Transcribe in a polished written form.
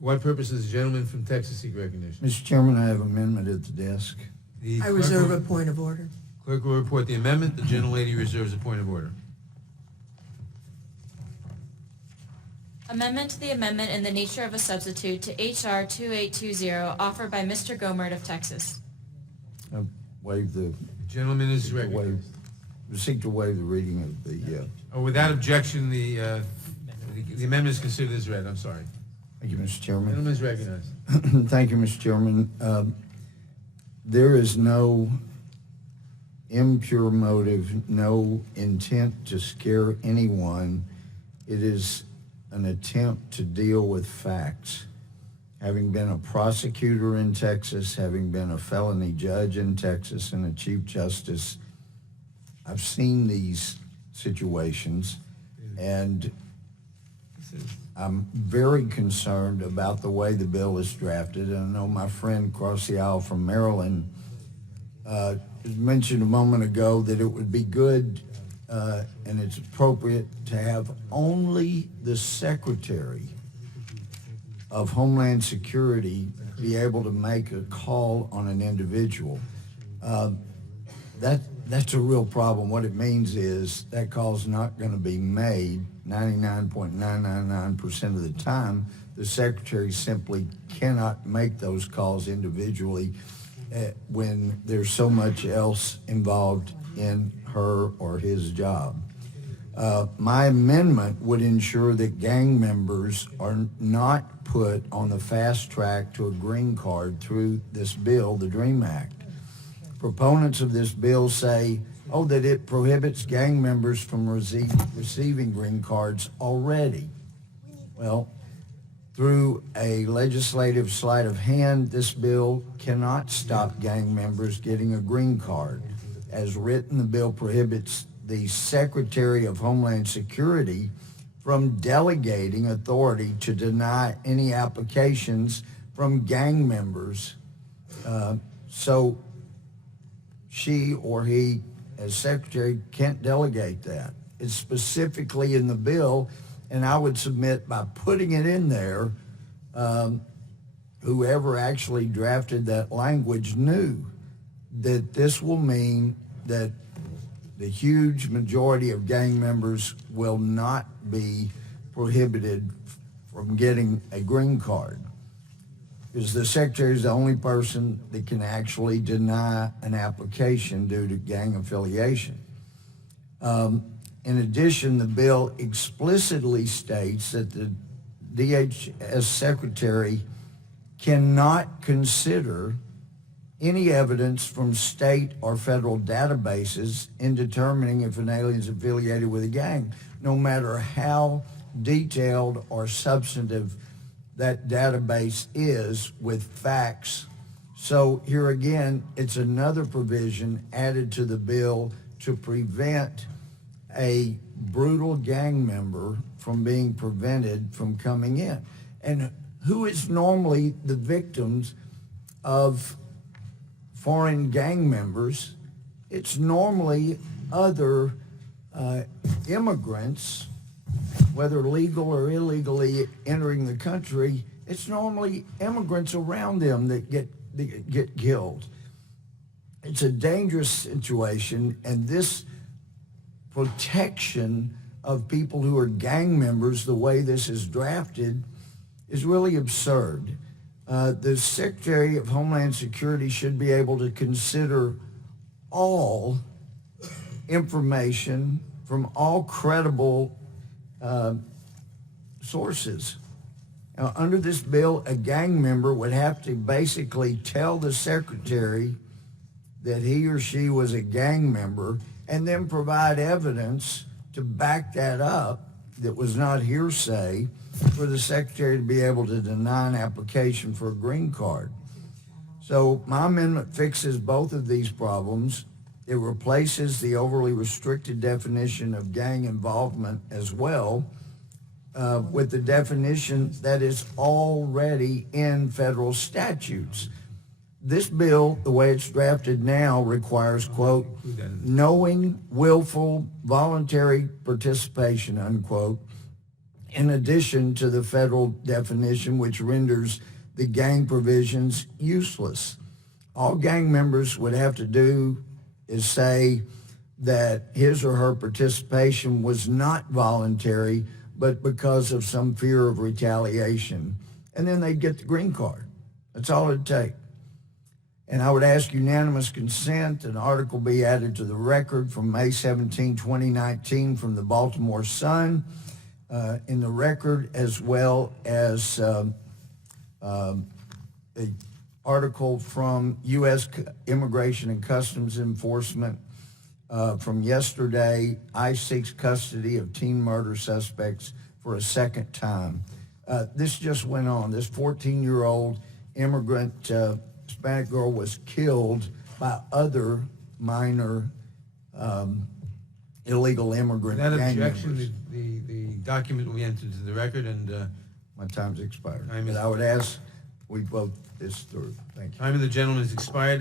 For what purpose does the gentleman from Texas seek recognition? Mr. Chairman, I have an amendment at the desk. The I clerk reserve will- a point of order. Clerk will report the amendment. The gentlelady reserves a point of order. Amendment to the amendment in the nature of a substitute to H.R. 2820, offered by Mr. Gohmert of Texas. Waive the, The gentleman is recognized. seek to waive the reading of the, Without objection, the amendment is considered as read. I'm sorry. thank you, Mr. The Chairman. gentleman is recognized. Thank you, Mr. Chairman. There is no impure motive, no intent to scare anyone. It is an attempt to deal with facts. Having been a prosecutor in Texas, having been a felony judge in Texas and a chief justice, I've seen these situations, and I'm very concerned about the way the bill is drafted. And I know my friend across the aisle from Maryland mentioned a moment ago that it would be good and it's appropriate to have only the Secretary of Homeland Security be able to make a call on an individual. That's a real problem. What it means is that call's not going to be made 99.999% of the time. The Secretary simply cannot make those calls individually when there's so much else involved in her or his job. My amendment would ensure that gang members are not put on the fast track to a green card through this bill, the DREAM Act. Proponents of this bill say, that it prohibits gang members from receiving green cards already. Well, through a legislative sleight of hand, this bill cannot stop gang members getting a green card. As written, the bill prohibits the Secretary of Homeland Security from delegating authority to deny any applications from gang members. So she or he, as Secretary, can't delegate that. It's specifically in the bill, and I would submit by putting it in there, whoever actually drafted that language knew that this will mean that the huge majority of gang members will not be prohibited from getting a green card, because the Secretary is the only person that can actually deny an application due to gang affiliation. In addition, the bill explicitly states that the DHS Secretary cannot consider any evidence from state or federal databases in determining if an alien is affiliated with a gang, no matter how detailed or substantive that database is with facts. So here again, it's another provision added to the bill to prevent a brutal gang member from being prevented from coming in. And who is normally the victims of foreign gang members? It's normally other immigrants, whether legal or illegally entering the country. It's normally immigrants around them that get killed. It's a dangerous situation, and this protection of people who are gang members, the way this is drafted, is really absurd. The Secretary of Homeland Security should be able to consider all information from all credible sources. Now, under this bill, a gang member would have to basically tell the Secretary that he or she was a gang member and then provide evidence to back that up that was not hearsay for the Secretary to be able to deny an application for a green card. So my amendment fixes both of these problems. It replaces the overly restricted definition of gang involvement as well with the definition that is already in federal statutes. This bill, the way it's drafted now, requires, quote, knowing, willful, voluntary participation, unquote, in addition to the federal definition, which renders the gang provisions useless. All gang members would have to do is say that his or her participation was not voluntary, but because of some fear of retaliation. And then they'd get the green card. That's all it'd take. And I would ask unanimous consent an article be added to the record from May 17, 2019 from the Baltimore Sun in the record, as well as an article from U.S. Immigration and Customs Enforcement from yesterday. ICE seeks custody of teen murder suspects for a second time. This just went on. This 14-year-old immigrant Hispanic girl was killed by other minor illegal immigrant Without gang objection, members. the document will be entered into the record, and My time's expired. Time is- But I would ask we vote this through. Thank you. time of the gentleman has expired.